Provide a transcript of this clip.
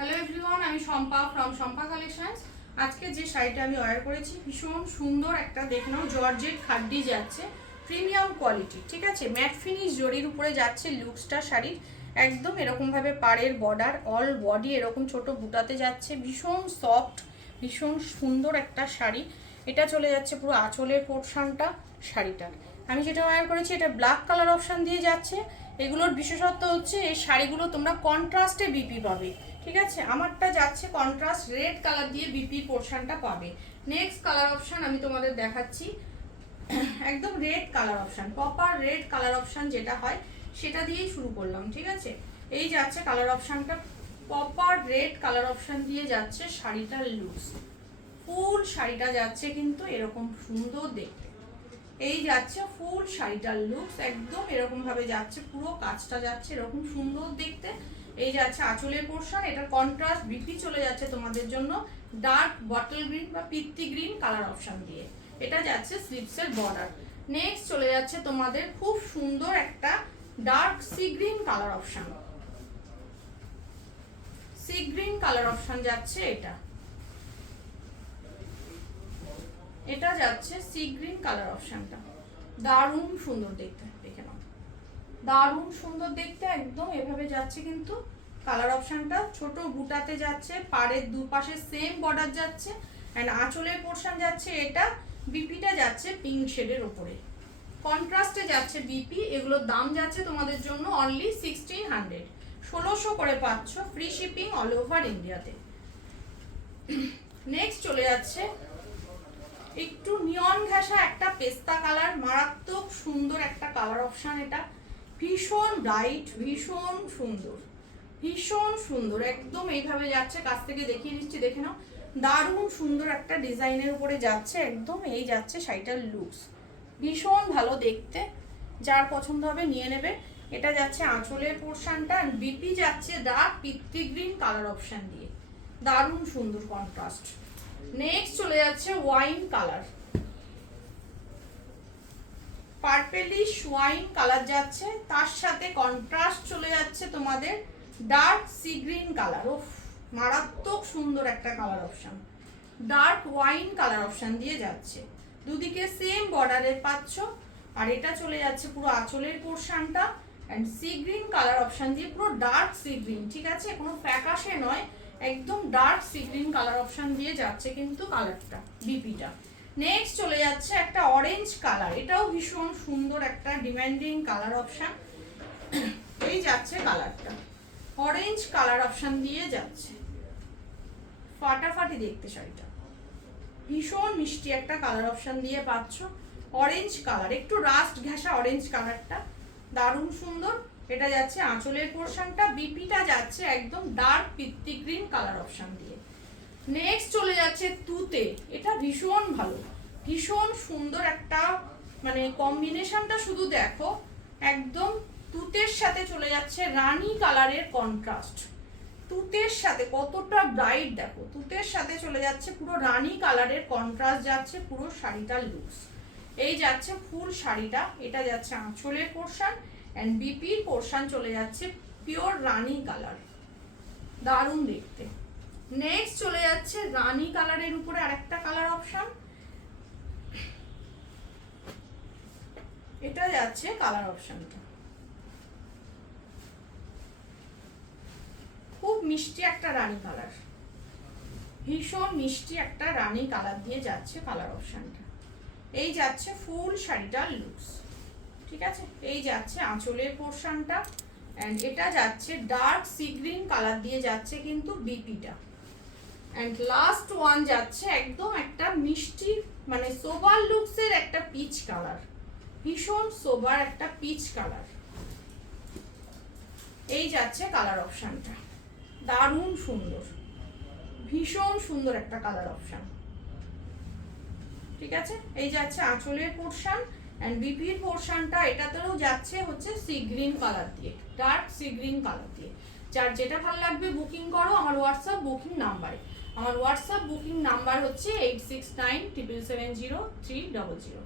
Hello everyone, আমি Shampa from Shampa collections. আজকে যে শাড়িটা আমি অর্ডার করেছি ভীষণ সুন্দর একটা, দেখে নাও, জর্জেট খাড্ডি যাচ্ছে, প্রিমিয়াম কোয়ালিটি, ঠিক আছে। ম্যাট ফিনিশ জরির উপরে যাচ্ছে লুকসটা শাড়ির। একদম এরকমভাবে পাড়ের বর্ডার, অল বডি এরকম ছোট বুটাতে যাচ্ছে, ভীষণ সফট, ভীষণ সুন্দর একটা শাড়ি। এটা চলে যাচ্ছে পুরো আঁচলের পোর্শনটা শাড়িটার। আমি যেটা অর্ডার করেছি এটা ব্ল্যাক কালার অপশান দিয়ে যাচ্ছে। এগুলোর বিশেষত্ব হচ্ছে এই শাড়িগুলো তোমরা কন্ট্রাস্টে বিপি পাবে, ঠিক আছে। আমারটা যাচ্ছে কন্ট্রাস্ট রেড কালার দিয়ে বিপি পোর্শনটা পাবে। নেক্সট কালার অপশান আমি তোমাদের দেখাচ্ছি, একদম red colour option, proper red colour option যেটা হয় সেটা দিয়েই শুরু করলাম, ঠিক আছে। এই যাচ্ছে কালার অপশানটা, প্রপার রেড কালার অপশান দিয়ে যাচ্ছে শাড়িটার লুকস। ফুল শাড়িটা যাচ্ছে কিন্তু এরকম সুন্দর দেখতে। এই যাচ্ছে ফুল শাড়িটার লুকস, একদম এরকম ভাবে যাচ্ছে, পুরো কাজটা যাচ্ছে এরকম সুন্দর দেখতে। এই যাচ্ছে আঁচলের পোর্শন, এটার কন্ট্রাস্ট বিপি চলে যাচ্ছে তোমাদের জন্য ডার্ক বটল গ্রিন বা পিত্তি গ্রিন কালার অপশন দিয়ে। এটা যাচ্ছে স্লিভসের বর্ডার। নেক্সট চলে যাচ্ছে তোমাদের খুব সুন্দর একটা dark sea green colour option, sea green colour option যাচ্ছে এটা। এটা যাচ্ছে সি গ্রিন কালার অপশনটা, দারুণ সুন্দর দেখতে, দেখে নাও, দারুণ সুন্দর দেখতে। একদম এভাবে যাচ্ছে কিন্তু কালার অপশনটা, ছোট বুটাতে যাচ্ছে, পাড়ের দুপাশে সেম বর্ডার যাচ্ছে, অ্যান্ড আঁচলের পোর্শন যাচ্ছে এটা। বিপিটা যাচ্ছে পিঙ্ক শেডের ওপরে, কন্ট্রাস্টে যাচ্ছে বিপি। এগুলোর দাম যাচ্ছে তোমাদের জন্য অনলি 1600, 1600 করে পাচ্ছ, ফ্রি শিপিং অল ওভার ইন্ডিয়াতে। নেক্সট চলে যাচ্ছে একটু নিয়ন ঘেঁষা একটা পেস্তা কালার, মারাত্মক সুন্দর একটা কালার অপশন এটা, ভীষণ ব্রাইট, ভীষণ সুন্দর, ভীষণ সুন্দর। একদম এইভাবে যাচ্ছে, কাছ থেকে দেখিয়ে দিচ্ছি, দেখে নাও, দারুণ সুন্দর একটা ডিজাইনের উপরে যাচ্ছে। একদম এই যাচ্ছে শাড়িটার লুকস, ভীষণ ভালো দেখতে, যার পছন্দ হবে নিয়ে নেবে। এটা যাচ্ছে আঁচলের পোর্শনটা, বিপি যাচ্ছে ডার্ক পিত্তি গ্রিন কালার অপশন দিয়ে, দারুণ সুন্দর কন্ট্রাস্ট। নেক্সট চলে যাচ্ছে wine colour, purplish wine colour যাচ্ছে, তার সাথে কন্ট্রাস্ট চলে যাচ্ছে তোমাদের ডার্ক সি গ্রিন কালার। ও মারাত্মক সুন্দর একটা colour option, dark wine colour option দিয়ে যাচ্ছে, দুদিকে সেম বর্ডারে পাচ্ছ। আর এটা চলে যাচ্ছে পুরো আঁচলের পোর্শনটা, and sea green colour option দিয়ে, পুরো ডার্ক সি গ্রিন, ঠিক আছে, কোনো ফ্যাকাশে নয়, একদম dark sea green colour option দিয়ে যাচ্ছে কিন্তু কালারটা, বিপিটা। নেক্সট চলে যাচ্ছে একটা অরেঞ্জ কালার, এটাও ভীষণ সুন্দর একটা ডিমান্ডিং কালার অপশন। এই যাচ্ছে কালারটা, অরেঞ্জ কালার অপশন দিয়ে যাচ্ছে, ফাটাফাটি দেখতে শাড়িটা, ভীষণ মিষ্টি একটা কালার অপশন দিয়ে পাচ্ছ। অরেঞ্জ কালার, একটু রাস্ট ঘেঁষা অরেঞ্জ কালারটা, দারুণ সুন্দর। এটা যাচ্ছে আঁচলের পোর্শনটা, বিপিটা যাচ্ছে একদম ডার্ক পিত্তি গ্রিন কালার অপশন দিয়ে। নেক্সট চলে যাচ্ছে তুতে, এটা ভীষণ ভালো, ভীষণ সুন্দর একটা, মানে কম্বিনেশনটা শুধু দেখো, একদম তুতের সাথে চলে যাচ্ছে রানী কালারের কন্ট্রাস্ট, তুতের সাথে কতটা ব্রাইট দেখো, তুতের সাথে চলে যাচ্ছে পুরো রানী কালারের কন্ট্রাস্ট যাচ্ছে পুরো শাড়িটার লুকস। এই যাচ্ছে ফুল শাড়িটা, এটা যাচ্ছে আঁচলের পোর্শন, অ্যান্ড বিপির পোর্শন চলে যাচ্ছে পিওর রানী কালার, দারুণ দেখতে। নেক্সট চলে যাচ্ছে রানী কালারের উপরে আরেকটা কালার অপশন, এটা যাচ্ছে কালার অপশনটা, খুব মিষ্টি একটা রানী কালার, ভীষণ মিষ্টি একটা রানী কালার দিয়ে যাচ্ছে কালার অপশনটা। এই যাচ্ছে ফুল শাড়িটার লুকস, ঠিক আছে। এই যাচ্ছে আঁচলের পোর্শনটা, অ্যান্ড এটা যাচ্ছে ডার্ক সি গ্রিন কালার দিয়ে যাচ্ছে কিন্তু বিপিটা, অ্যান্ড লাস্ট ওয়ান যাচ্ছে একদম একটা মিষ্টি, মানে সোবার লুকসের একটা পিচ কালার, ভীষণ সোবার একটা পিচ কালার। এই যাচ্ছে কালার অপশনটা, দারুণ সুন্দর, ভীষণ সুন্দর একটা কালার অপশন, ঠিক আছে। এই যাচ্ছে আঁচলের পোর্শন, অ্যান্ড বিপির পোর্শনটা এটাতেও যাচ্ছে হচ্ছে সি গ্রিন কালার দিয়ে, ডার্ক সি গ্রিন কালার দিয়ে। যার যেটা ভালো লাগবে বুকিং করো আমার হোয়াটসঅ্যাপ বুকিং নাম্বারে। আমার হোয়াটসঅ্যাপ বুকিং নাম্বার হচ্ছে 8697770300।